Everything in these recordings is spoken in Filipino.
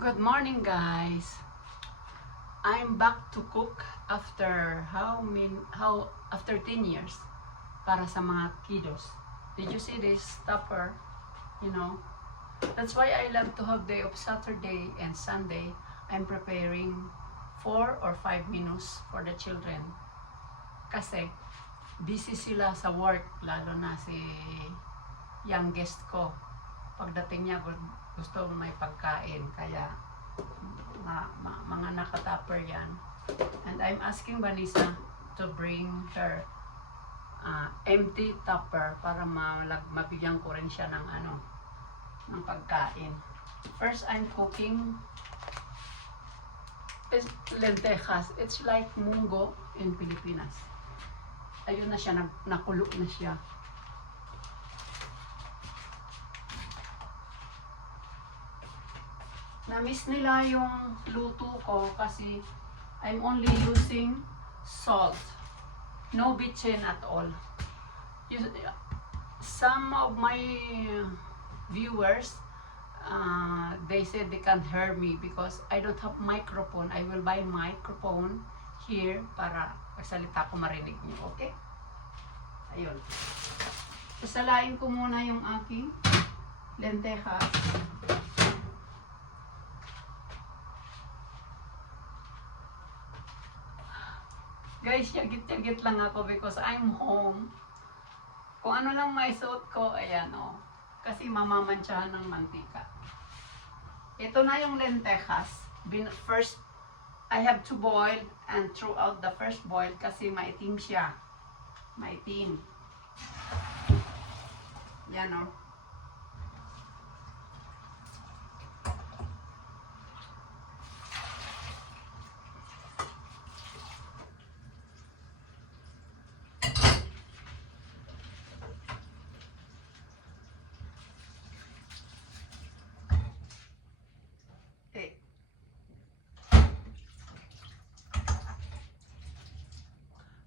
Good morning, guys. I'm back to cook after after 10 years para sa mga kiddos. Did you see this tupper? You know, that's why I love to have day of Saturday and Sunday. I'm preparing 4 or 5 menus for the children. Kasi busy sila sa work, lalo na si youngest ko. Pagdating niya, gusto may pagkain, kaya mga nakatupper yan. And I'm asking Vanessa to bring her empty tupper para mabigyan ko rin siya ng ng pagkain. First, I'm cooking lentejas. It's like munggo in Pilipinas. Ayun na siya, nakulo na siya. Na-miss nila yung luto ko kasi I'm only using salt. No bitchin at all. Some of my viewers, they said they can't hear me because I don't have microphone. I will buy microphone here para pagsalita ko marinig niyo. Okay? Ayun. Sasalain ko muna yung aking lentejas. Guys, yagit-yagit lang ako because I'm home. Kung ano lang may suot ko, ayan o. Kasi mamamantsahan ng mantika. Ito na yung lentejas. First, I have to boil and throughout the first boil kasi maitim siya. Maitim. Yan o.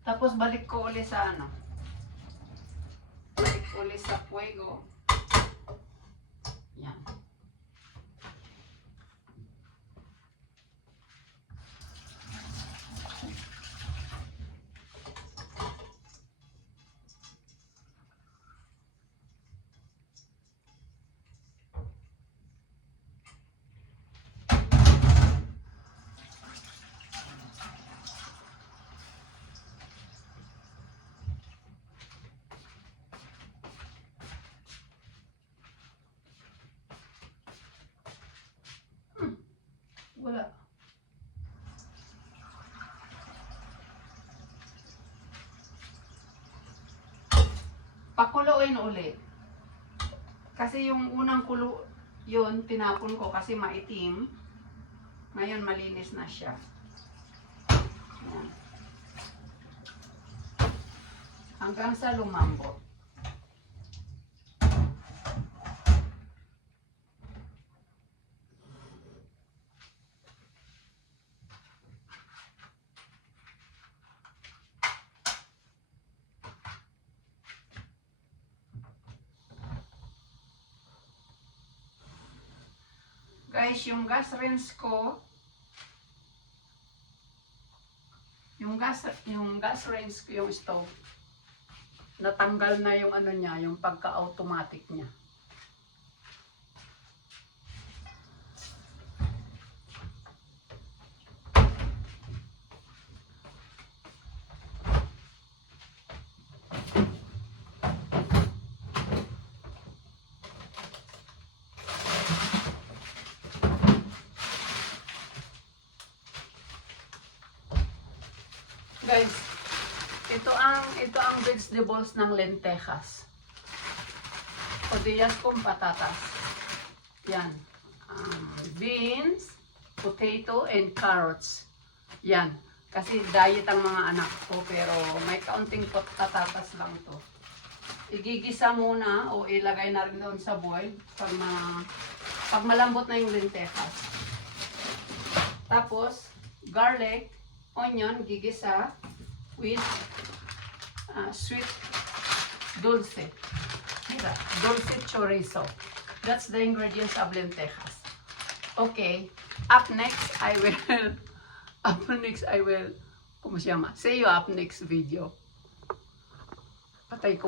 Tapos balik ko ulit sa balik ulit sa fuego. Yan. Wala. Pakuluin ulit. Kasi yung unang kulo, yun, tinapon ko kasi maitim. Ngayon, malinis na siya. Yan. Hanggang sa lumambot. Guys, yung gas rinse ko, yung gas rinse ko, yung stove, natanggal na yung niya, yung pagka-automatic niya. Guys, ito ang vegetables ng lentejas. Tortillas kong patatas. Yan. Beans, potato, and carrots. Yan. Kasi diet ang mga anak ko, pero may kaunting patatas lang to. Igigisa muna o ilagay na rin doon sa boil pag malambot na yung lentejas. Tapos, garlic, onion, gigisa with sweet dulce. Dulce chorizo. That's the ingredients of lentejas. Okay. Up next, I will, ¿cómo se llama? See you up next video. Patay ko.